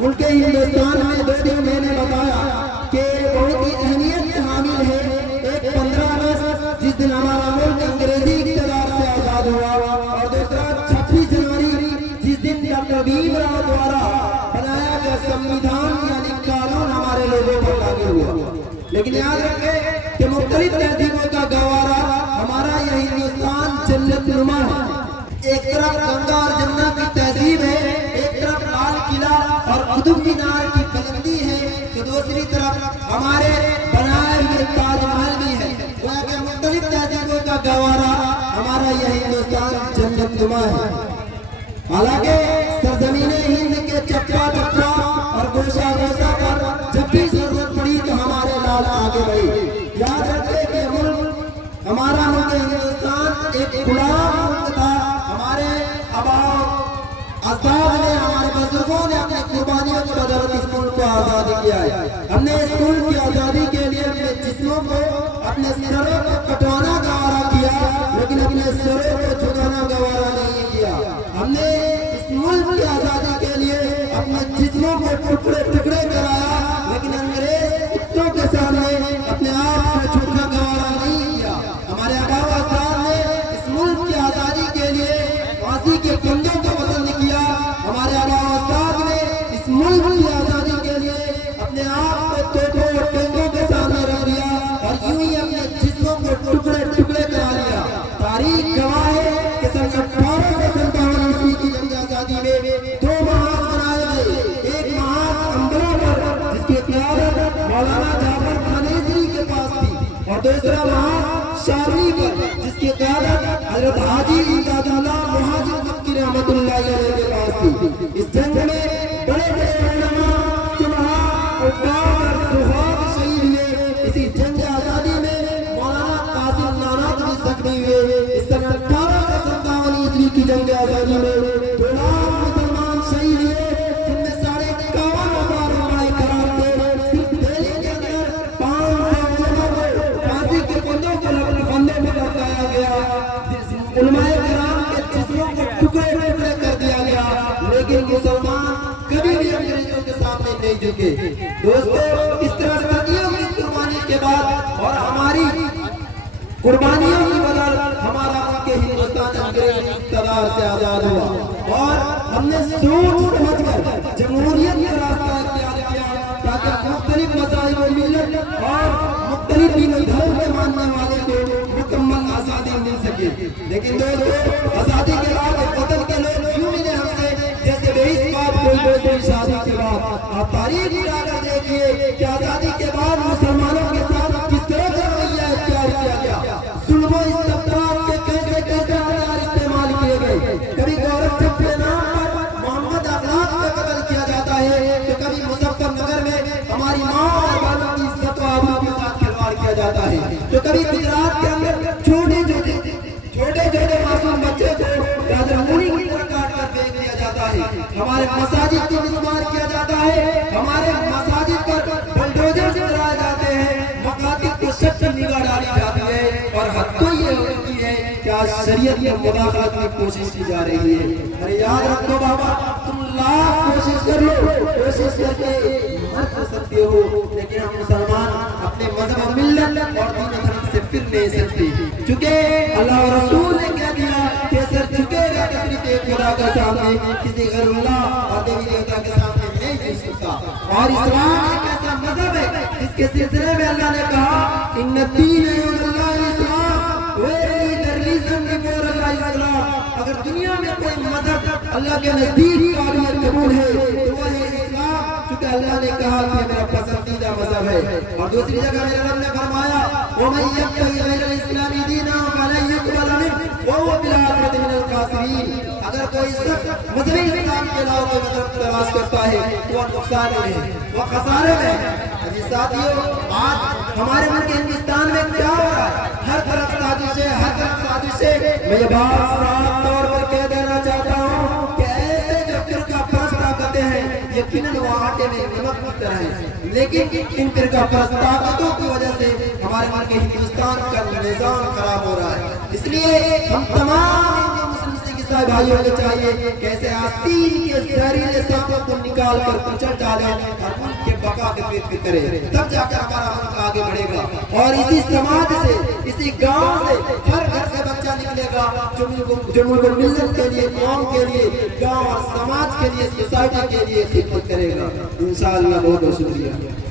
ملک ہندوستان میں 2 دن میں نے بتایا کہ بہت ہی اہمیت کے حامل ہے۔ ایک 15 اگست جس دن ہمارا ملک انگریزی اقتدار سے آزاد ہوا، اور دوسرا 26 جنوری جس دن ڈاکٹر بھیم راؤ دوارا بنایا گیا سمویدھان یعنی قانون ہمارے لوگوں پر لاگو ہوا۔ لیکن یاد رکھیں کہ مختلف تہذیبوں کا گوارا ہمارا یہ ہندوستان جنت نما ہے۔ ایک طرف گنگا اور جمنا کی تہذیب ہے، ایک طرف لال قلعہ اور قطب مینار کی بلندی ہے، تو دوسری طرف ہمارے بنائے ہوئے تاج محل بھی ہے۔ گویا کہ مختلف تہذیبوں کا گوارا ہمارا یہ ہندوستان جنت نما ہے۔ حالانکہ سرزمین ہند کے چپا چپا اور گوشہ گوشہ پر جب بھی ضرورت پڑی تو ہمارے لال آگے بڑھے۔ یاد رکھے کہ ملک ہمارا ملک ہندوستان ایک غلام ملک تھا۔ ہمارے آباؤ اجداد نے، ہمارے بزرگوں نے اپنی قربانیوں کی بدولت اس ملک کو آزاد کیا ہے۔ ہم نے اس ملک کی آزادی کے لیے اپنے جسموں کو، اپنے سروں کو کٹوانا گوارا کیا، لیکن اپنے سروں کو جھکانا گوارا نہیں کیا۔ ہم نے اس ملک کی آزادی کے لیے اپنے جسموں کو ٹکڑے ٹکڑے کرایا، لیکن انگریز کتوں کے سامنے اپنے آپ کو جھکنا گوارا نہیں کیا۔ ہمارے آباء و اجداد نے اس ملک کی آزادی کے لیے پھانسی کے پھندوں کو پسند کیا۔ ہمارے آباء و اجداد نے اس ملک کی آزادی کے لیے اپنے آپ کو توپوں اور ٹینکوں کے سامنے رکھ دیا اور یوں ہی اپنے جسموں کو ٹکڑے ٹکڑے کرا لیا۔ تاریخ گواہ ہے کہ سن 1857 عیسوی کی جنگ آزادی میں 2 محاذ بنائے گئے۔ ایک محاذ امبلا پر جس کی قیادت مولانا جعفر تھانیسری کے پاس تھی، اور دوسرا محاذ شاملی پر جس کی قیادت حضرت حاجی امداد اللہ مہاجر مکی رحمت اللہ علیہ کے پاس تھی۔ اس جنگ میں بڑے بڑے علماء، سبحا، عباد اور زہاد شہید ہوئے۔ اسی جنگ آزادی میں مولانا قاسم نانوت بھی زخمی ہوئے۔ اس سن 1857 عیسوی کی جنگ آزادی میں 2 لاکھ مسلمان شہید ہوئے، جن میں 51,000 علماء کرام تھے۔ صرف دہلی کے اندر 500 علماء کو پھانسی کے پھندوں میں لٹکایا گیا، علماء کرام کے جسموں کو ٹکڑے ٹکڑے کر دیا گیا، لیکن مسلمان کبھی بھی انگریزوں کے سامنے نہیں جھکے۔ دوستو، اس طرح صدیوں کی قربانی کے بعد اور ہماری قربانیوں کی بدولت ہمارا ملک ہندوستان انگریز اقتدار سے آزاد ہوا، اور ہم نے سوچ سمجھ کر جمہوریت کا راستہ اختیار کیا تاکہ مختلف مذاہب و ملت اور مختلف دین و دھرم کے ماننے والے کو مکمل آزادی مل سکے۔ لیکن دوستو، آزادی کے بعد قتل کے لوگ یوں ملے ہم سے جیسے بے اس بات کوئی دوسری شادی کے بعد۔ آپ تاریخ اٹھا کر دیکھیے کہ آزادی کے بعد مسلمانوں کے ساتھ کس طرح کا رویہ اختیار کیا گیا، ظلم و استبداد کے کیسے کیسے ہتھیار استعمال کیے گئے۔ کبھی گورکھپور کے نام پر محمد اخلاق کا قتل کیا جاتا ہے، تو کبھی مظفر نگر میں ہماری ماں اور بہنوں کی عزت و آبرو کے ساتھ کھلواڑ کیا جاتا ہے، تو کبھی گجرات کے اندر چھوٹے چھوٹے معصوم بچے کو گاجر مولی کی طرح کاٹ کر پھینک دیا جاتا ہے۔ ہمارے مساجد کو مسمار کیا جاتا ہے، ہمارے مساجد پر بلڈوزر سے چلائے جاتے ہیں، مقاصد کو شکل نگاہ ڈالی جاتی ہے، اور حد تو یہ ہو چکی ہے کہ آج شریعت میں مداخلت کی کوشش کی جا رہی ہے۔ ارے یاد رکھو بابا، تم لاکھ کوشش کر لو، کوشش کر کے مر سکتے ہو، لیکن ہم مسلمان اپنے مذہب و ملت اور دین و دھرم سے پھر نہیں سکتے، چونکہ اللہ و رسول نے کہہ دیا کہ سر جھکے گا صرف ایک خدا کے سامنے، کسی غیر اللہ اور دیوی دیوتا کے سامنے نہیں جھک سکتا۔ اور اسلام ایک ایسا مذہب ہے جس کے سلسلے میں اللہ نے کہا ان الدین عند اللہ الاسلام، اگر دنیا میں کوئی مذہب اللہ کے نزدیک قابل قبول ہے تو وہ ہے اسلام، چونکہ اللہ نے کہا کہ میرا پسندیدہ مذہب ہے۔ اور دوسری جگہ میرے رب نے فرمایا وَمَن يَبْتَغِ غَيْرَ الْإِسْلَامِ دِينًا فَلَن يُقْبَلَ مِنْهُ وَهُوَ فِي الْآخِرَةِ مِنَ الْخَاسِرِينَ۔ اگر کوئی شخص مذہبی اسلام کے علاوہ کوئی مذہب تلاش کرتا ہے وہ نقصان میں ہے، وہ خسارے میں ہے۔ عزیز ساتھیو، آج ہمارے ملک ہندوستان میں کیا ہو رہا ہے؟ ہر طرف سازشیں، ہر طرف سازشیں۔ میں یہ بات صاف طور پر کہہ دینا چاہتا ہوں کہ ایسے جو فرقہ پرست طاقتیں ہیں یقیناً وہ آٹے میں نمک کی طرح ہیں، لیکن ان فرقہ پرست طاقتوں کی وجہ سے ہمارے ملک ہندوستان کا نظام خراب ہو رہا ہے۔ اس لیے ہم تمام ہندو مسلم ہمیں بھائیوں کو چاہیے کیسے آستین کے زہریلے سانپوں کو نکال کر کچل ڈالیں اور ملک کے بقا کے فکر کریں، تب جا کر ہمارا ملک آگے بڑھے گا۔ اور اسی سماج سے، اسی گاؤں سے ہر گھر سے بچہ نکلے گا جو ملک ملت کے لیے، قوم کے لیے، گاؤں اور سماج کے لیے، سوسائٹی کے لیے خدمت کرے گا۔ انشاءاللہ بہت بہت شکریہ۔